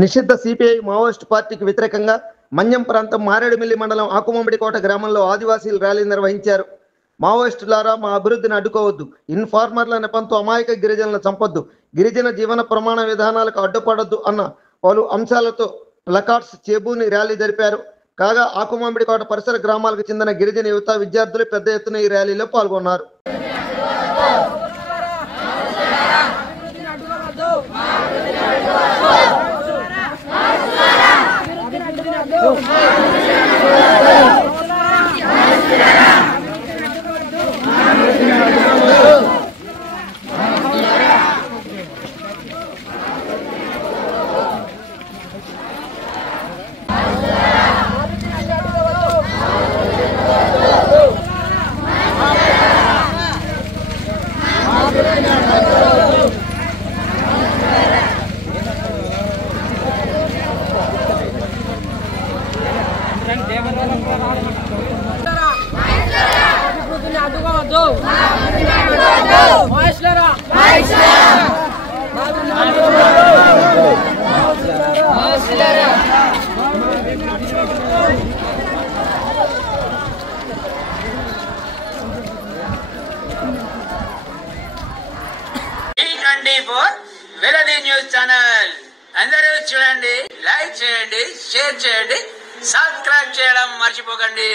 నిషిద్ధ CPI Maoist పార్టీకి వ్యతిరేకంగా మన్యం ప్రాంతం మారేడుమిల్లి మండలం ఆకుమామిడికోట గ్రామంలో ఆదివాసీలు ర్యాలీ నిర్వహించారు. మావోయిస్టులారా, మా అభివృద్ధిని అడ్డుకోవద్దు, ఇన్ఫార్మర్ల నెపంతో అమాయక గిరిజనులను చంపొద్దు, గిరిజన జీవన ప్రమాణ విధానాలకు అడ్డుపడొద్దు అన్న పలు అంశాలతో ప్లకార్డ్స్ చేబూని ర్యాలీ జరిపారు. కాగా ఆకుమామిడికోట పరిసర గ్రామాలకు చెందిన గిరిజన యువత, విద్యార్థులు పెద్ద ఎత్తున ఈ ర్యాలీలో పాల్గొన్నారు. వెలది న్యూస్ ఛానల్ అందరూ చూడండి, లైక్ చేయండి, షేర్ చేయండి, సబ్స్క్రైబ్ చేయడం మర్చిపోకండి.